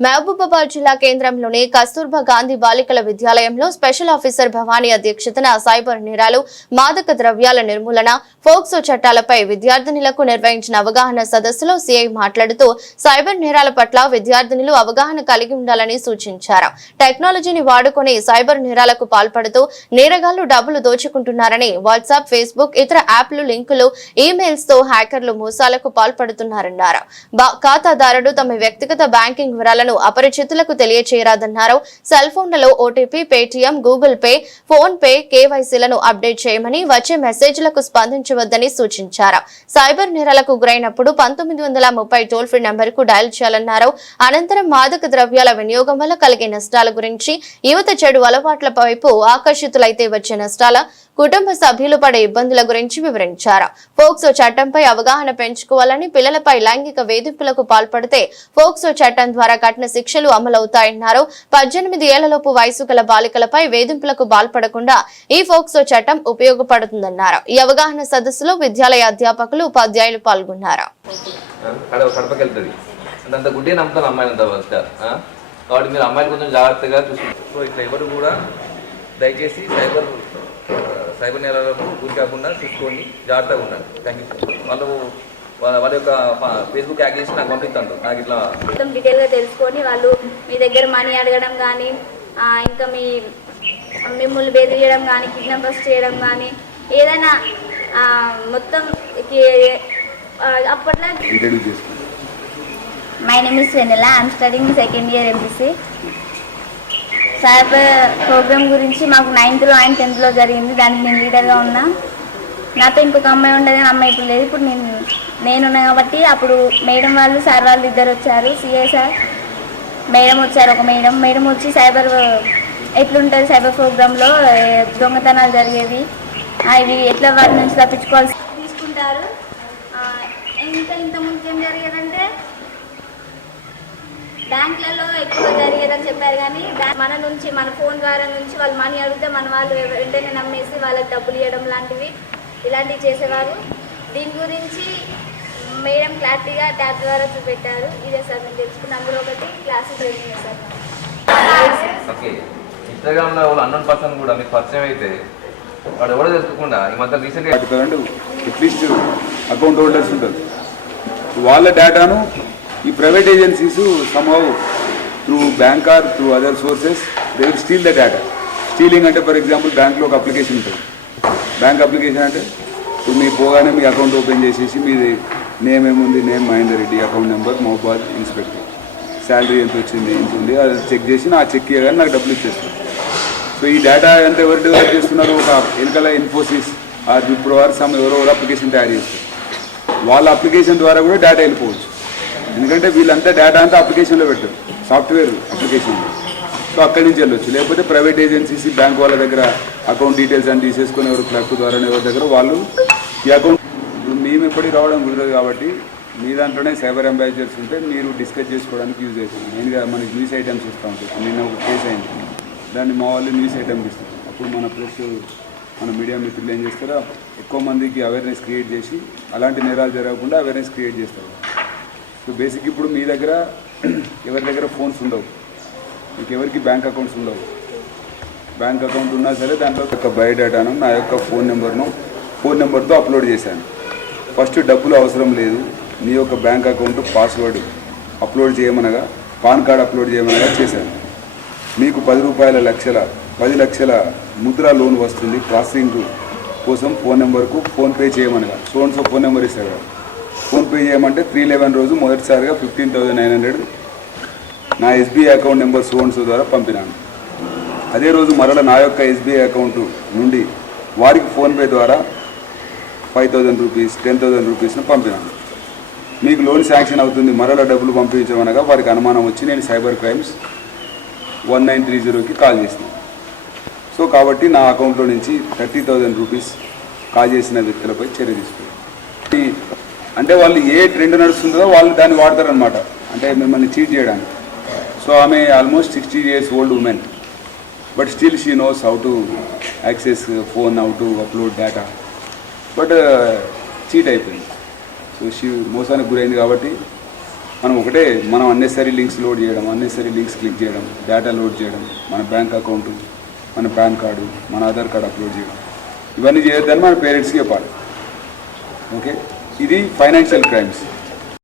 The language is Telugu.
మహబూబాబాద్ జిల్లా కేంద్రంలోని కస్తూర్బా గాంధీ బాలికల విద్యాలయంలో స్పెషల్ ఆఫీసర్ భవానీ అధ్యక్షతన సైబర్ నేరాలు మాదక ద్రవ్యాల నిర్మూలన ఫోక్సో చట్టాలపై విద్యార్థినులకు నిర్వహించిన అవగాహన సదస్సులో సీఐ మాట్లాడుతూ సైబర్ నేరాల పట్ల విద్యార్థినులు అవగాహన కలిగి ఉండాలని సూచించారు. టెక్నాలజీని వాడుకొని సైబర్ నేరాలకు పాల్పడుతూ నేరగాళ్ళు డబ్బులు దోచుకుంటున్నారని వాట్సాప్ ఫేస్బుక్ ఇతర యాప్లు లింకులు ఈమెయిల్స్తో హ్యాకర్లు మోసాలకు పాల్పడుతున్నారన్నారు. ఖాతాదారుడు తమ వ్యక్తిగత బ్యాంకింగ్ వివరాలను అపరిచితులకు తెలియచేయరాదన్నారు. సెల్ ఫోన్లలో OTP Paytm Google pay phone pay కేవైసీలను update చేయమని వచ్చే మెసేజ్లకు స్పందించవద్దని సూచించారు. సైబర్ నేరాలకు గురైనప్పుడు పంతొమ్మిది వందల ముప్పై టోల్ ఫ్రీ నెంబర్కు డయల్ చేయాలన్నారు. అనంతరం మాదక ద్రవ్యాల వినియోగం వల్ల కలిగే నష్టాల గురించి యువత చెడు అలవాట్ల వైపు ఆకర్షితులైతే వచ్చే నష్టాల కుటుంబ సభ్యులు పడే ఇబ్బందుల గురించి వివరించారు. ఫోక్సో చట్టంపై అవగాహన పెంచుకోవాలని పిల్లలపై లైంగిక వేధింపులకు పాల్పడితే ఫోక్సో చట్టం ద్వారా కఠిన శిక్షలు అమలవుతాయన్నారు. పద్దెనిమిది ఏళ్ళలోపు వయసు గల బాలికలపై వేధింపులకు పాల్పడకుండా ఈ ఫోక్సో చట్టం ఉపయోగపడుతుందన్నారు. ఈ అవగాహన సదస్సులో విద్యాలయ అధ్యాపకులు ఉపాధ్యాయులు పాల్గొన్నారు. అంత గుడ్డే నమ్ముతాను అమ్మాయిలు అంత కాబట్టి మీరు అమ్మాయిలు కొంచెం జాగ్రత్తగా చూసుకుంటారు. సో ఇట్లా ఎవరు కూడా దయచేసి సైబర్ సైబర్ నేరాలకు గురి కాకుండా చూసుకోండి. జాగ్రత్తగా ఉండండి. థ్యాంక్ యూ వాళ్ళు వాళ్ళ యొక్క ఫేస్బుక్ యాక్ చేసి నాకు పంపిస్తాను నాకు ఇట్లా మొత్తం డీటెయిల్గా తెలుసుకొని వాళ్ళు మీ దగ్గర మనీ అడగడం కానీ ఇంకా మీ మిమ్మల్ని బెదిరియడం కానీ కిడ్నాపర్స్ చేయడం కానీ ఏదైనా మొత్తం అప్పట్లో my name is Vennela I'm studying second year MPC cyber program గురించి మాకు నైన్త్లో అండ్ టెన్త్లో జరిగింది. దానికి నేను లీడర్గా ఉన్నా. నాతో ఇంకొక అమ్మాయి ఉండేది అమ్మాయి ఇప్పుడు లేదు. ఇప్పుడు నేను నేనున్నా కాబట్టి అప్పుడు మేడం వాళ్ళు సార్ వాళ్ళు ఇద్దరు వచ్చారు. CA sir. మేడం వచ్చారు ఒక మేడం. మేడం వచ్చి సైబర్ ఎట్లుంటుంది సైబర్ ప్రోగ్రాంలో దొంగతనాలు జరిగేవి? అవి ఎట్లా వాటి నుంచి తప్పించుకోవాల్సి తీసుకుంటారు. ఇంకా ఇంతకుముందు ఏం జరిగేదంటే బ్యాంకులలో ఎక్కువ జరిగేదని చెప్పారు కానీ మన నుంచి మన ఫోన్ ద్వారా నుంచి వాళ్ళు మనీ అడిగితే మన వాళ్ళు వెంటనే నమ్మేసి వాళ్ళకి డబ్బులు ఇవ్వడం లాంటివి ఇలాంటివి చేసేవారు. దీని గురించి మేడం క్లారిటీగా ట్యాబ్ ద్వారా చూపెట్టారు. ఇదే సార్ నేను తెలుసుకున్న అందులో ఒకటి క్లాసెస్ జరిగింది సార్. ఓకే. ఇన్స్టాగ్రామ్లో వాళ్ళు అన్నోన్ పర్సన్ కూడా మీకు పరిచయం అయితే వాడు ఎవడో తెలుసుకోకుండా ఈ మధ్య రీసెంట్గా కదండి అట్లీస్ట్ అకౌంట్ హోల్డర్స్ ఉంటారు. వాళ్ళ డేటాను ఈ private agencies somehow through bank or through other sources they will steal the data stealing అంటే ఫర్ ఎగ్జాంపుల్ బ్యాంక్లో ఒక అప్లికేషన్ ఉంటుంది. బ్యాంక్ అప్లికేషన్ అంటే ఇప్పుడు మీరు పోగానే మీ అకౌంట్ ఓపెన్ చేసేసి మీది నేమ్ ఏముంది? Name Mahender Reddy account number Mahabad inspector salary ఎంత వచ్చింది? ఎంత ఉంది. అది చెక్ చేసి నా చెక్ ఇవ్వగానే నాకు డబ్బులు ఇచ్చేస్తాను సో ఈ డేటా ఎంత ఎవరు డెవలప్ చేస్తున్నారు ఒక వెనకాల Infosys or Wipro or some ఎవరో ఎవరో అప్లికేషన్ తయారు చేస్తారు. వాళ్ళ అప్లికేషన్ ద్వారా కూడా డేటా వెళ్ళిపోవచ్చు. ఎందుకంటే వీళ్ళంతా డేటా అంతా అప్లికేషన్లో పెట్టారు సాఫ్ట్వేర్ అప్లికేషన్లో సో అక్కడి నుంచి వెళ్ళొచ్చు. లేకపోతే ప్రైవేట్ ఏజెన్సీస్ బ్యాంక్ వాళ్ళ దగ్గర అకౌంట్ డీటెయిల్స్ అని తీసేసుకొని ఎవరు క్లర్క్ ద్వారా ఎవరి దగ్గర వాళ్ళు ఈ అకౌంట్ ఇప్పుడు మేము ఎప్పటికి రావడం కుదరదు కాబట్టి మీ దాంట్లోనే సైబర్ అంబాసిడర్స్ ఉంటే మీరు డిస్కస్ చేసుకోవడానికి యూజ్ అవుతుంది. మెయిన్గా మనకి న్యూస్ ఐటమ్స్ వస్తూ ఉంటాయి. నిన్న ఒక కేసు అయింది. దాన్ని మా వాళ్ళు న్యూస్ ఐటమ్కి ఇస్తారు అప్పుడు మన ప్రెస్ మన మీడియా మిత్రులు ఏం చేస్తారో? ఎక్కువ మందికి అవేర్నెస్ క్రియేట్ చేసి అలాంటి నేరాలు జరగకుండా అవేర్నెస్ క్రియేట్ చేస్తారు. సో బేసిక్ ఇప్పుడు మీ దగ్గర ఎవరి దగ్గర ఫోన్స్ ఉండవు? మీకు ఎవరికి బ్యాంక్ అకౌంట్స్ ఉండవు? బ్యాంక్ అకౌంట్ ఉన్నా సరే దాంట్లో యొక్క బయోడేటాను నా యొక్క ఫోన్ నెంబర్ను ఫోన్ నెంబర్తో అప్లోడ్ చేశాను. ఫస్ట్ డబ్బులు అవసరం లేదు. నీ యొక్క బ్యాంక్ అకౌంట్ పాస్వర్డ్ అప్లోడ్ చేయమనగా పాన్ కార్డ్ అప్లోడ్ చేయమనగా చేశాను. మీకు పది రూపాయల లక్షల పది లక్షల ముద్ర లోన్ వస్తుంది. ప్రాసెసింగ్ కోసం ఫోన్ నెంబర్కు ఫోన్పే చేయమనగా. సోన్ సో ఫోన్ నెంబర్ ఇస్తారు కదా ఫోన్పే చేయమంటే త్రీ లెవెన్ రోజు మొదటిసారిగా ఫిఫ్టీన్ థౌసండ్ నైన్ హండ్రెడ్ నా ఎస్బీఐ అకౌంట్ నెంబర్ సోన్సో ద్వారా పంపినాను. అదే రోజు మరల నా యొక్క ఎస్బీఐ అకౌంట్ నుండి వారికి ఫోన్పే ద్వారా five thousand rupees ten thousand రూపీస్ను పంపినాను. మీకు లోన్ శాంక్షన్ అవుతుంది మరల డబ్బులు పంపించమనగా వారికి అనుమానం వచ్చి నేను cyber crimes one nine three జీరోకి కాల్ చేసిన. సో కాబట్టి నా అకౌంట్లో నుంచి థర్టీ థౌజండ్ రూపీస్ కాల్ చేసిన వ్యక్తులపై చర్య తీసుకున్నాను. అంటే వాళ్ళు ఏ ట్రెండ్ నడుస్తుందో వాళ్ళు దాన్ని వాడతారనమాట అంటే మిమ్మల్ని చీట్ చేయడానికి. సో ఆమె almost sixty years old women. But still she knows how to access phone how to upload data. But cheat అయిపోయింది. సో షీ మోసానికి గురైంది కాబట్టి మనం ఒకటే మనం అన్నెసరీ లింక్స్ లోడ్ చేయడం అన్నెసరీ లింక్స్ క్లిక్ చేయడం డేటా లోడ్ చేయడం మన బ్యాంక్ అకౌంట్ మన పాన్ కార్డు మన ఆధార్ కార్డు అప్లోడ్ చేయడం. ఇవన్నీ చేయొద్దని మన పేరెంట్స్కి చెప్పాలి. ఓకే? ఇది ఫైనాన్షియల్ క్రైమ్స్